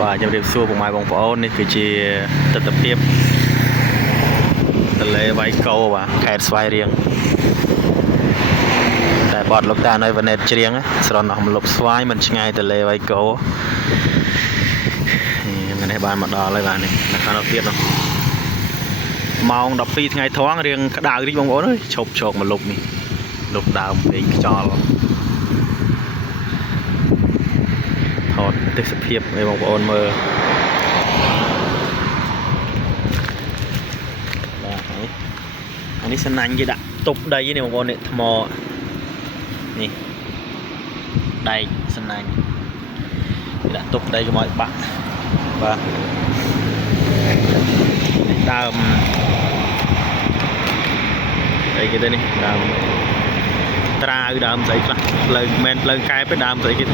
បាទជំរាបសួរពុកម៉ែបងប្អូននេះគឺជាទស្សនភាពទន្លេវាយកោបាទខេត្តស្វាយរៀងតែបត់លោកតានៅវណេតជ្រៀងស្រណោះមលុបស្វាយមិនឆ្ងាយទន្លេវាយកោខ្ញុំនេះបានមកដល់ហើយបាទនេះនៅខាងនោះទៀតនោះម៉ោង12ថ្ងៃត្រង់រៀងក្តៅរីកបងប្អូនអើយឈប់ជោគមលុបនេះលុបដើមពេកខ្យល់ថតទេសភាពឲ្យបងប្អូនមើលបាទអានេះសំណាញ់គេដាក់ទប់ដីនេះបងប្អូននេះថ្មនេះដែកសំណាញ់គេដាក់ទប់ដីកុំឲ្យបាក់បាទដើមអីគេទៅនេះដើមត្រាវដើមស្អីខ្លះផ្លូវមិនផ្លូវកែបទេដើមស្អីគេ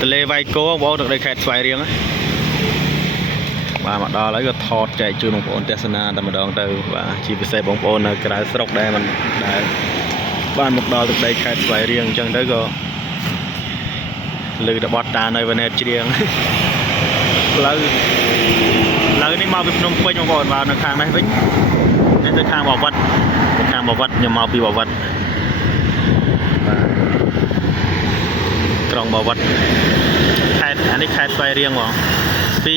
ទន្លេវាយកោបងប្អូននៅខេត្តស្វាយរៀងបាទមកដល់ហើយក៏ថតចែកជូនបងប្អូនទស្សនាតែម្ដងទៅបាទជាពិសេសបងប្អូននៅក្រៅស្រុកដែរមិនដែលបានមកដល់ទឹកដីខេត្តស្វាយរៀងអញ្ចឹងទៅក៏លើតបត់តានៅវណេតជ្រៀងផ្លូវនេះមកពីភ្នំពេញបងប្អូនបាទនៅខាងនេះវិញនេះទៅខាងបាវិតខ្ញុំមកពីបាវិតក្រុងបាវិតខេត្តអានេះខេត្តស្វាយរៀងបងពី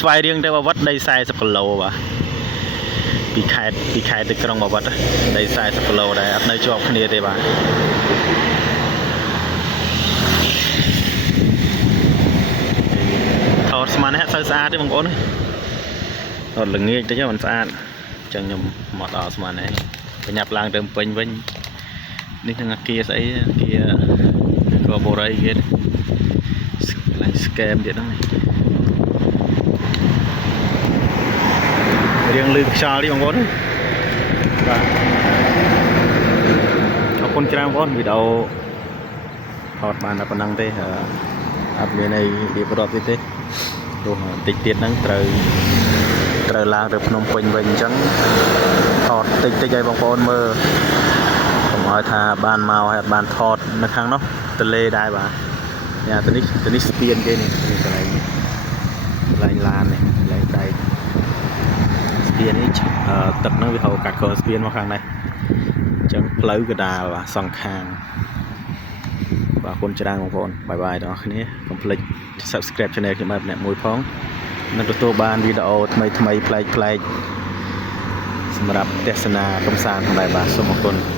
ស្វាយរៀងទៅបាវិតដី40គីឡូបាទពីខេត្តទៅក្រុងបាវិតដី40គីឡូដែរអត់នៅជាប់គ្នាទេបាទថតស្មាននេះអត់សូវស្អាតទេបងប្អូនថតល្ងាចតិចមិនស្អាតអញ្ចឹងខ្ញុំមកដល់ស្មាននេះបញ្ញាប់ឡើងទៅពេញវិញនេះនឹងអាគារស្អីអាគារក៏បូរីគេឡើងស្កេមទៀតហ្នឹងរៀងលឺខ្យល់នេះបងប្អូនបាទអរគុណច្រើនបងប្អូនវីដេអូថតបានតែប៉ុណ្្នឹងទេអត់មានអីរៀបរាប់ទេទោះបន្តិចទៀតហ្នឹងត្រូវឡើងទៅភ្នំពេញវិញអញ្ចឹងថតតិចឲ្យបងប្អូនមើលកុំឲ្យថាបានមកហើយអត់បានថតនៅខាងនោះទន្លេដែរបាទញ៉ាទៅនេះស្ពានគេនេះកន្លែងឡាននេះកន្លែងដែកស្ពាននេះទឹកហ្នឹងវាហូរកាត់ខស្ពានមកខាងនេះអញ្ចឹងផ្លូវកដាលបាទសងខាងបាទអរគុណច្រើនបងប្អូនបាយបាយទាំងអស់គ្នាកុំភ្លេច Subscribe Channel ខ្ញុំបែបអ្នកមួយផងនឹងទទួលបានវីដេអូថ្មីប្លែកសម្រាប់ទស្សនាកម្សាន្តផងដែរបាទសូមអរគុណ